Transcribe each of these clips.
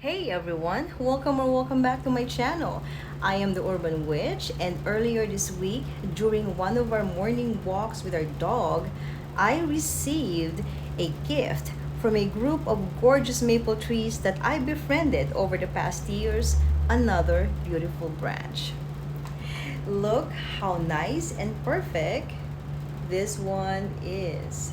Hey everyone, welcome back to my channel. I am the Urban Witch, and earlier this week, during one of our morning walks with our dog, I received a gift from a group of gorgeous maple trees that I befriended over the past years, another beautiful branch. Look how nice and perfect this one is.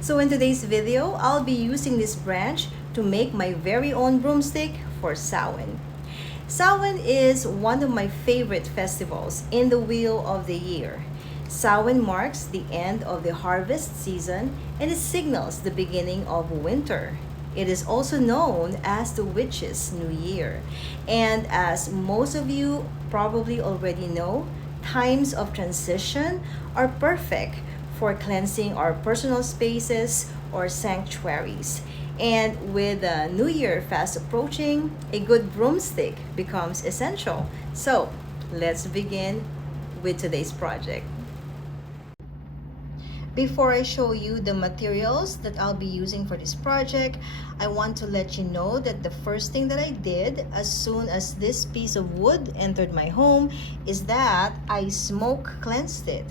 So in today's video, I'll be using this branch to make my very own broomstick for Samhain. Samhain is one of my favorite festivals in the wheel of the year. Samhain marks the end of the harvest season and it signals the beginning of winter. It is also known as the Witch's New Year. And as most of you probably already know, times of transition are perfect for cleansing our personal spaces or sanctuaries. And with the New Year fast approaching, a good broomstick becomes essential. So let's begin with today's project. Before I show you the materials that I'll be using for this project, I want to let you know that the first thing that I did as soon as this piece of wood entered my home is that I smoke cleansed it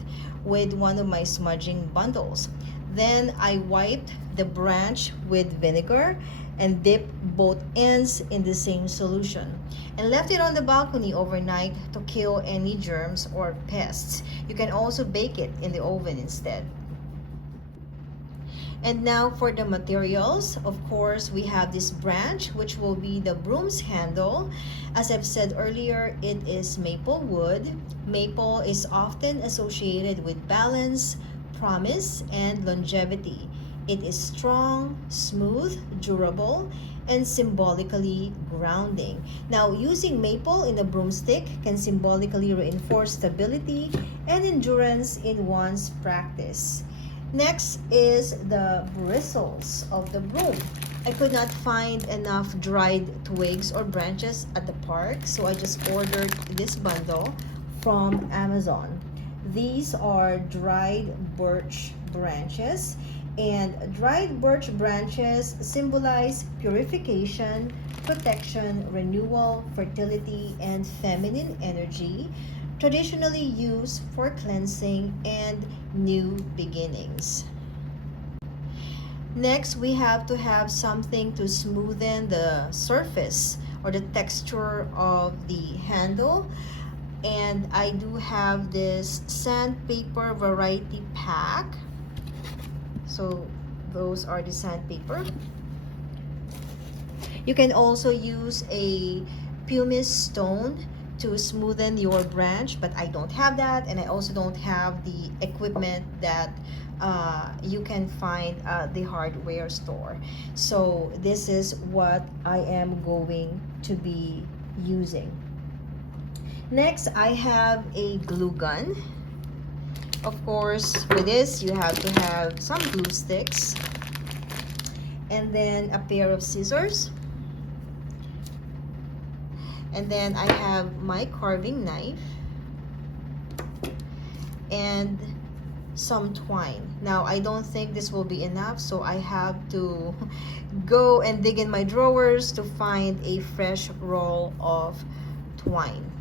with one of my smudging bundles. Then I wiped the branch with vinegar and dipped both ends in the same solution and left it on the balcony overnight to kill any germs or pests. You can also bake it in the oven instead. And now for the materials, of course, we have this branch, which will be the broom's handle. As I've said earlier, it is maple wood. Maple is often associated with balance, promise, and longevity. It is strong, smooth, durable, and symbolically grounding. Now, using maple in a broomstick can symbolically reinforce stability and endurance in one's practice. Next is the bristles of the broom. I could not find enough dried twigs or branches at the park, so I just ordered this bundle from Amazon. These are dried birch branches, and dried birch branches symbolize purification, protection, renewal, fertility, and feminine energy, traditionally used for cleansing and new beginnings. Next, we have to have something to smoothen the surface or the texture of the handle. And I do have this sandpaper variety pack. So those are the sandpaper. You can also use a pumice stone to smoothen your branch, but I don't have that, and I also don't have the equipment that you can find at the hardware store. So this is what I am going to be using. Next, I have a glue gun. Of course, with this you have to have some glue sticks, and then a pair of scissors. And then I have my carving knife and some twine. Now, I don't think this will be enough, so I have to go and dig in my drawers to find a fresh roll of twine.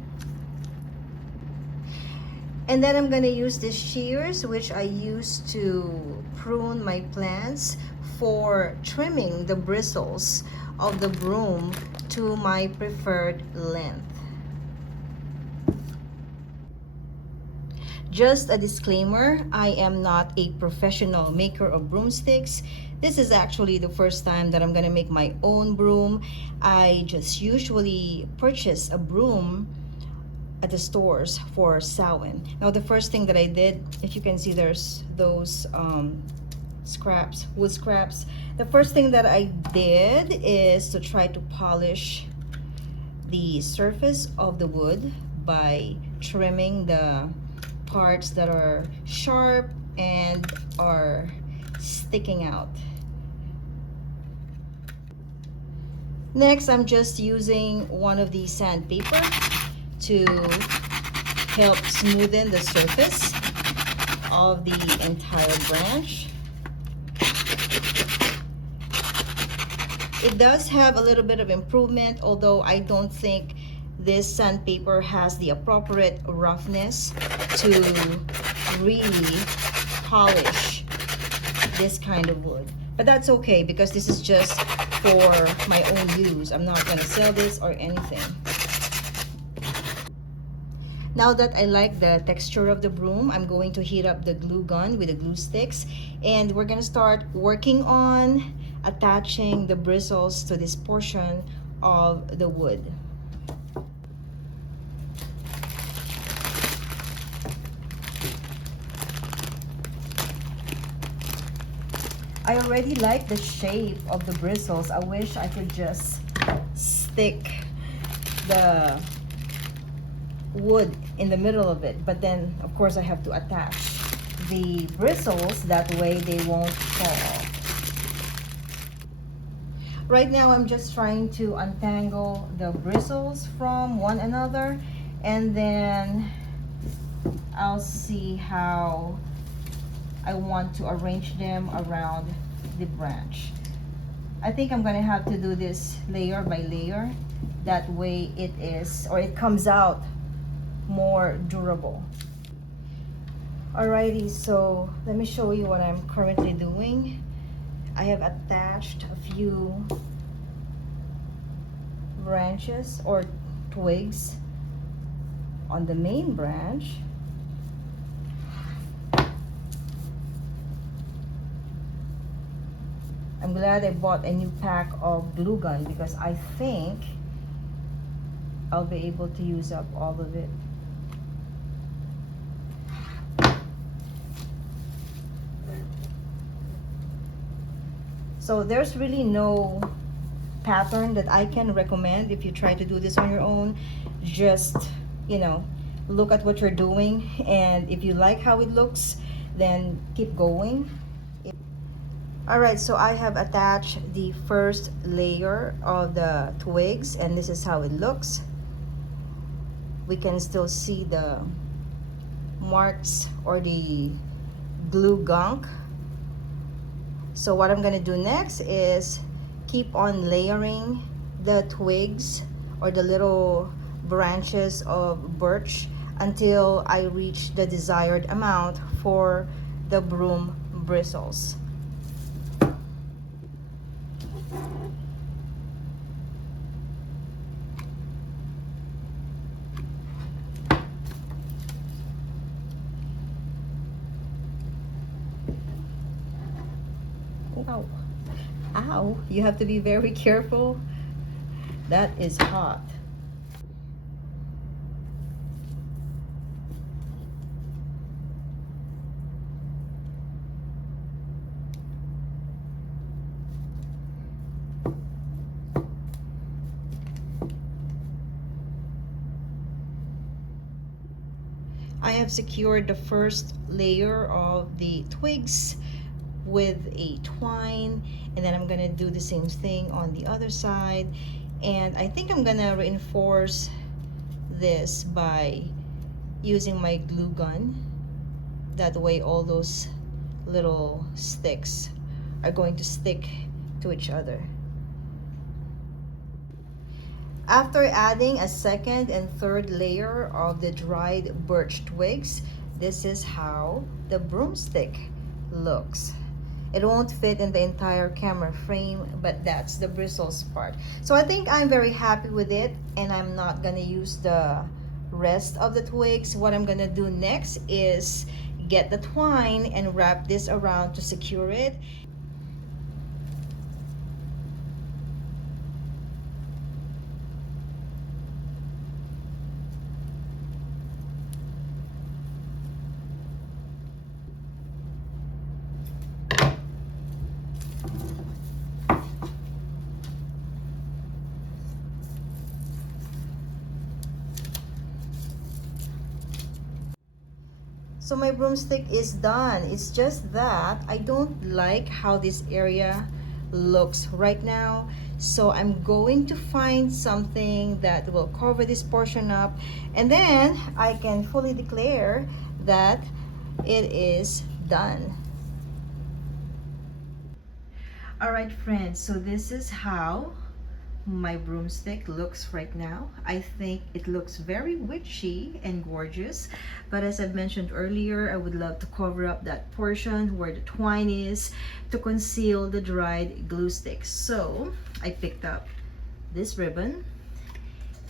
And then I'm going to use these shears, which I use to prune my plants for trimming the bristles of the broom to my preferred length. Just a disclaimer, I am not a professional maker of broomsticks. This is actually the first time that I'm gonna make my own broom. I just usually purchase a broom at the stores for Samhain. Now, the first thing that I did, if you can see, there's those scraps, wood scraps. The first thing that I did is to try to polish the surface of the wood by trimming the parts that are sharp and are sticking out. Next, I'm just using one of these sandpaper to help smoothen the surface of the entire branch. It does have a little bit of improvement, although I don't think this sandpaper has the appropriate roughness to really polish this kind of wood. But that's okay because this is just for my own use. I'm not going to sell this or anything. Now that I like the texture of the broom, I'm going to heat up the glue gun with the glue sticks, and we're going to start working on attaching the bristles to this portion of the wood. I already like the shape of the bristles. I wish I could just stick the wood in the middle of it, but then of course I have to attach the bristles, that way they won't fall off. Right now I'm just trying to untangle the bristles from one another, and then I'll see how I want to arrange them around the branch. I think I'm gonna have to do this layer by layer, that way it comes out more durable. Alrighty, so let me show you what I'm currently doing. I have attached a few branches or twigs on the main branch. I'm glad I bought a new pack of glue gun because I think I'll be able to use up all of it. So there's really no pattern that I can recommend if you try to do this on your own. Just, you know, look at what you're doing, and if you like how it looks, then keep going. Alright, so I have attached the first layer of the twigs, and this is how it looks. We can still see the marks or the glue gunk. So what I'm going to do next is keep on layering the twigs or the little branches of birch until I reach the desired amount for the broom bristles. Ow. Ow, you have to be very careful. That is hot. I have secured the first layer of the twigs with a twine, and then I'm gonna do the same thing on the other side, and I think I'm gonna reinforce this by using my glue gun. That way all those little sticks are going to stick to each other. After adding a second and third layer of the dried birch twigs, this is how the broomstick looks. It won't fit in the entire camera frame, but that's the bristles part. So I think I'm very happy with it, and I'm not gonna use the rest of the twigs. What I'm gonna do next is get the twine and wrap this around to secure it. So my broomstick is done. It's just that I don't like how this area looks right now. So I'm going to find something that will cover this portion up, and then I can fully declare that it is done. Alright friends, so this is how my broomstick looks right now. I think it looks very witchy and gorgeous, but as I've mentioned earlier, I would love to cover up that portion where the twine is to conceal the dried glue sticks. So I picked up this ribbon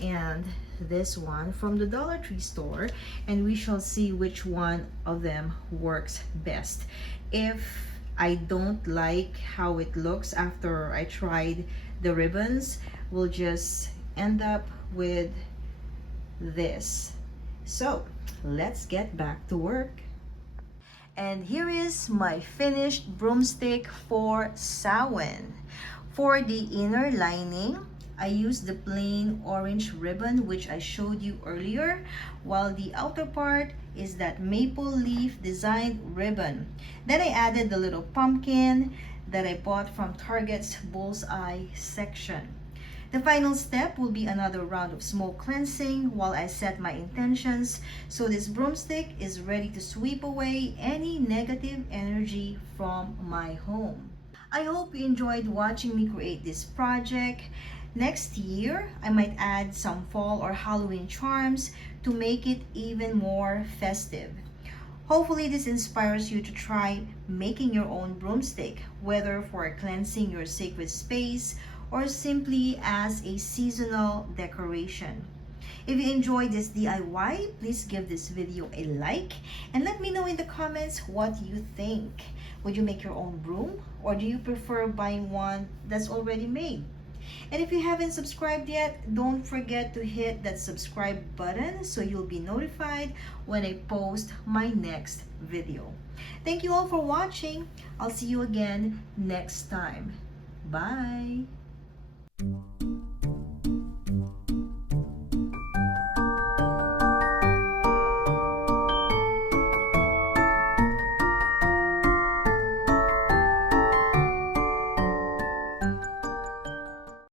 and this one from the Dollar Tree store, and we shall see which one of them works best. If I don't like how it looks after I tried the ribbons, we'll just end up with this. So let's get back to work. And here is my finished broomstick for Samhain. For the inner lining, I used the plain orange ribbon which I showed you earlier, while the outer part is that maple leaf designed ribbon. Then I added the little pumpkin that I bought from Target's Bullseye section. The final step will be another round of smoke cleansing while I set my intentions, so this broomstick is ready to sweep away any negative energy from my home. I hope you enjoyed watching me create this project. Next year, I might add some fall or Halloween charms to make it even more festive. Hopefully this inspires you to try making your own broomstick, whether for cleansing your sacred space or simply as a seasonal decoration. If you enjoyed this DIY, please give this video a like and let me know in the comments what you think. Would you make your own broom, or do you prefer buying one that's already made? And if you haven't subscribed yet, don't forget to hit that subscribe button so you'll be notified when I post my next video. Thank you all for watching. I'll see you again next time. Bye!